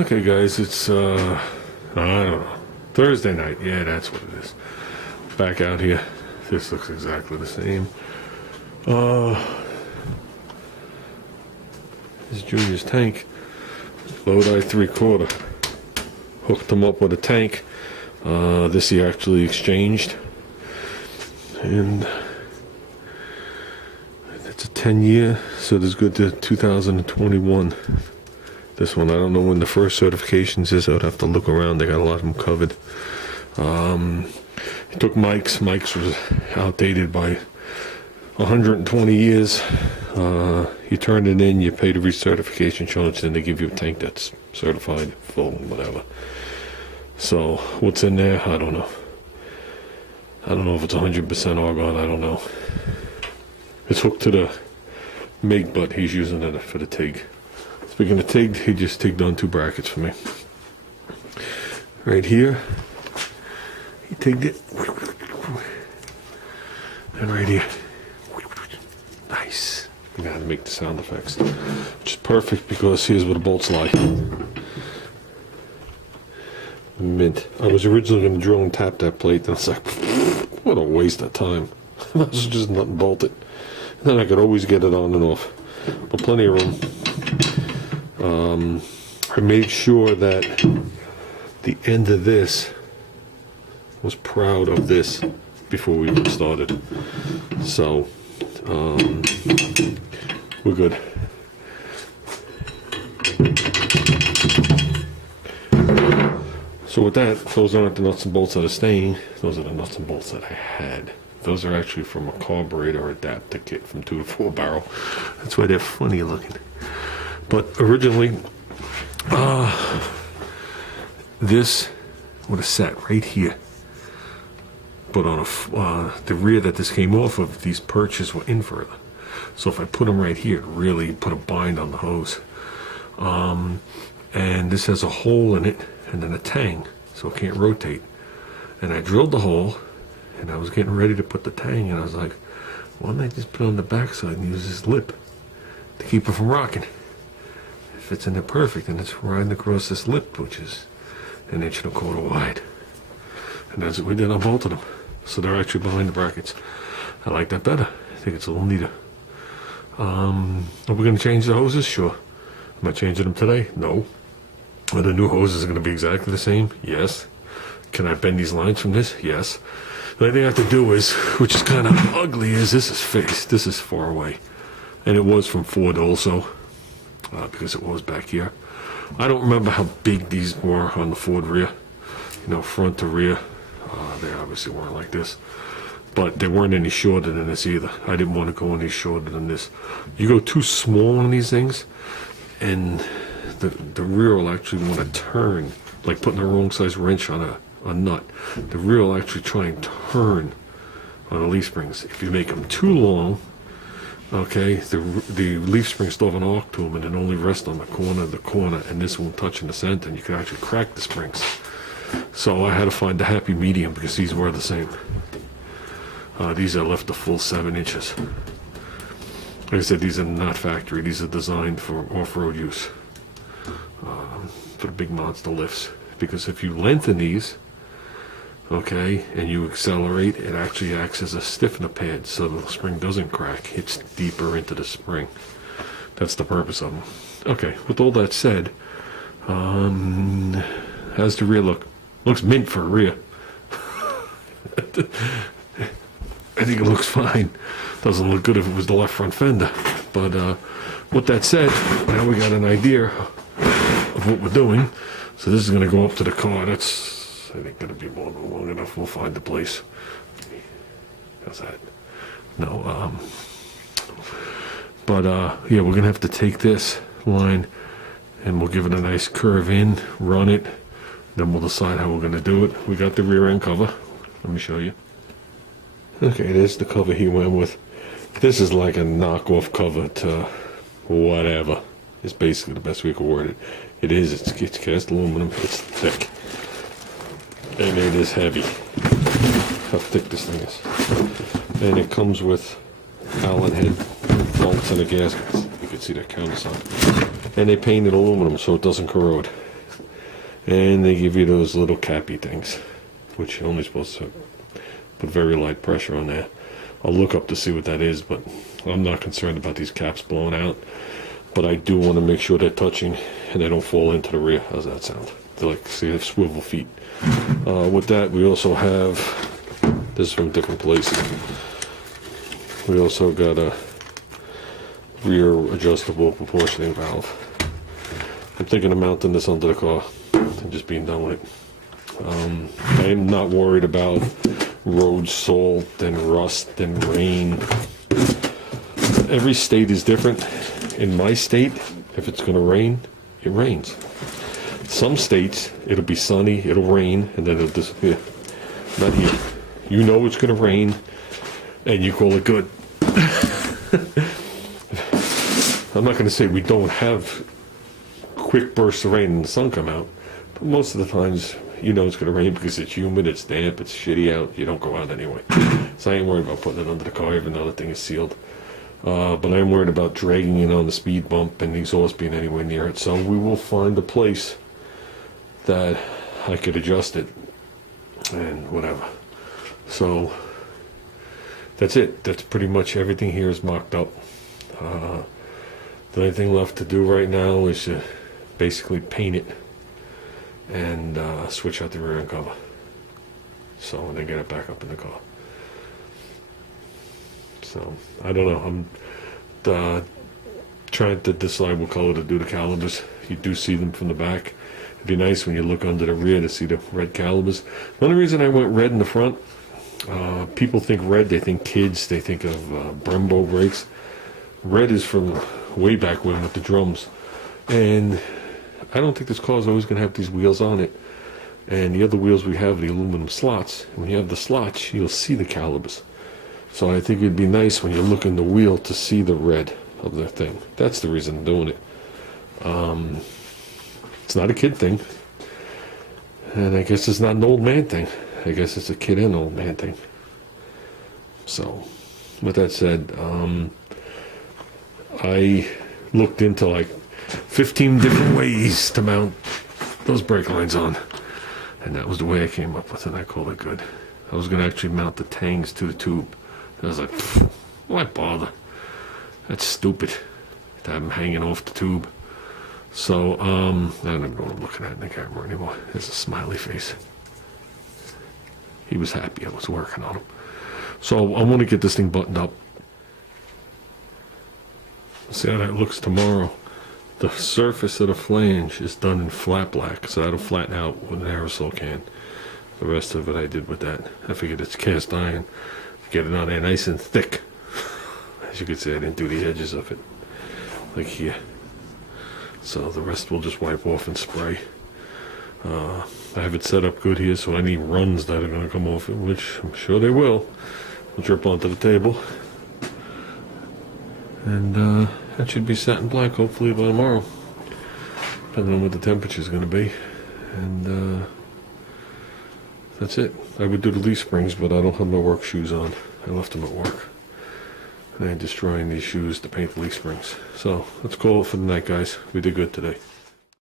Okay, guys, it's, I don't know, Thursday night. Yeah, that's what it is. Back out here. This looks exactly the same. This is Junior's tank. Lodi 3/4. Hooked him up with a tank. This he actually exchanged. And it's a 10-year, so this is good to 2021. This one, I don't know when the first certifications is. I would have to look around. They got a lot of them covered. He took Mike's. Mike's was outdated by 120 years. You turn it in, you pay the recertification charge, then they give you a tank that's certified, full, whatever. So, what's in there? I don't know. I don't know if it's 100% argon, I don't know. It's hooked to the MIG, but he's using it for the TIG. Speaking of TIG, he just TIG'd on 2 brackets for me. Right here, he TIG'd it. And right here. Nice. I gotta make the sound effects. Which is perfect because here's where the bolts lie. Mint. I was originally going to drill and tap that plate, then it's like, what a waste of time. I was just nut and bolt it. And then I could always get it on and off. But plenty of room. I made sure that the end of this was proud of this before we even started. So, we're good. So with that, those aren't the nuts and bolts that are staying. Those are the nuts and bolts that I had. Those are actually from a carburetor adapter kit from 2 to 4 barrel. That's why they're funny looking. But originally, this would have sat right here. But on the rear that this came off of, these perches were in further. So if I put them right here, it really put a bind on the hose. And this has a hole in it and then a tang, so it can't rotate. And I drilled the hole, and I was getting ready to put the tang, and I was like, why don't I just put it on the backside and use this lip to keep it from rocking? It fits in there perfect, and it's riding across this lip, which is 1.25 inches wide. And that's what we did on both of them. So they're actually behind the brackets. I like that better. I think it's a little neater. Are we going to change the hoses? Sure. Am I changing them today? No. Are the new hoses going to be exactly the same? Yes. Can I bend these lines from this? Yes. The only thing I have to do is, which is kind of ugly, is this is fixed. This is far away. And it was from Ford also, because it was back here. I don't remember how big these were on the Ford rear. You know, front to rear. They obviously weren't like this. But they weren't any shorter than this either. I didn't want to go any shorter than this. You go too small on these things, and the rear will actually want to turn, like putting the wrong size wrench on a nut. The rear will actually try and turn on the leaf springs. If you make them too long, okay, the leaf springs still have an arc to them, and it only rests on the corner, and this won't touch in the center, and you can actually crack the springs. So I had to find the happy medium because these were the same. These are left a full 7 inches. Like I said, these are not factory. These are designed for off-road use. For the big monster lifts. Because if you lengthen these, okay, and you accelerate, it actually acts as a stiffener pad so the spring doesn't crack. It's deeper into the spring. That's the purpose of them. Okay, with all that said, how's the rear look? Looks mint for a rear. I think it looks fine. Doesn't look good if it was the left front fender. But with that said, now we got an idea of what we're doing. So this is going to go up to the car. That's, I think, going to be more than long enough. We'll find the place. How's that? No. But yeah, we're going to have to take this line and we'll give it a nice curve in, run it. Then we'll decide how we're going to do it. We got the rear end cover. Let me show you. Okay, there's the cover he went with. This is like a knockoff cover to whatever. It's basically the best we could word it. It is. It's cast aluminum. It's thick. And it is heavy. How thick this thing is. And it comes with Allen head bolts and a gasket. You can see that countersunk. And they painted aluminum so it doesn't corrode. And they give you those little cappy things, which you're only supposed to put very light pressure on there. I'll look up to see what that is, but I'm not concerned about these caps blowing out. But I do want to make sure they're touching and they don't fall into the rear. How's that sound? They're like, see, they have swivel feet. With that, we also have, this is from different places. We also got a rear adjustable proportioning valve. I'm thinking of mounting this under the car and just being done with it. I'm not worried about road salt and rust and rain. Every state is different. In my state, if it's going to rain, it rains. Some states, it'll be sunny, it'll rain, and then it'll disappear. Not here. You know it's going to rain, and you call it good. I'm not going to say we don't have quick bursts of rain and the sun come out, but most of the times, you know it's going to rain because it's humid, it's damp, it's shitty out. You don't go out anyway. So I ain't worried about putting it under the car, even though the thing is sealed. But I'm worried about dragging it on the speed bump and the exhaust being anywhere near it. So we will find a place that I could adjust it and whatever. So that's it. That's pretty much everything here is mocked up. The only thing left to do right now is to basically paint it and switch out the rear end cover. So and then get it back up in the car. So I don't know. I'm trying to decide what color to do the calipers. You do see them from the back. It'd be nice when you look under the rear to see the red calipers. The only reason I went red in the front, people think red, they think kids, they think of Brembo brakes. Red is from way back when with the drums. And I don't think this car is always going to have these wheels on it. And the other wheels we have the aluminum slots. And when you have the slots, you'll see the calipers. So I think it'd be nice when you look in the wheel to see the red of the thing. That's the reason I'm doing it. It's not a kid thing. And I guess it's not an old man thing. I guess it's a kid and old man thing. So, with that said, I looked into like 15 different ways to mount those brake lines on. And that was the way I came up with it. I called it good. I was going to actually mount the tangs to the tube. I was like, why bother? That's stupid to have them hanging off the tube. So, I don't even know what I'm looking at in the camera anymore. There's a smiley face. He was happy I was working on him. So, I want to get this thing buttoned up. See how that looks tomorrow. The surface of the flange is done in flat black, so that'll flatten out with an aerosol can. The rest of it I did with that. I figured it's cast iron. Get it on there nice and thick. As you can see, I didn't do the edges of it. Like here. So the rest we'll just wipe off and spray. I have it set up good here, so any runs that are going to come off it, which I'm sure they will drip onto the table. And that should be satin black hopefully by tomorrow. Depending on what the temperature is going to be. And that's it. I would do the leaf springs, but I don't have my work shoes on. I left them at work. And I'm destroying these shoes to paint the leaf springs. So let's call it for the night, guys. We did good today.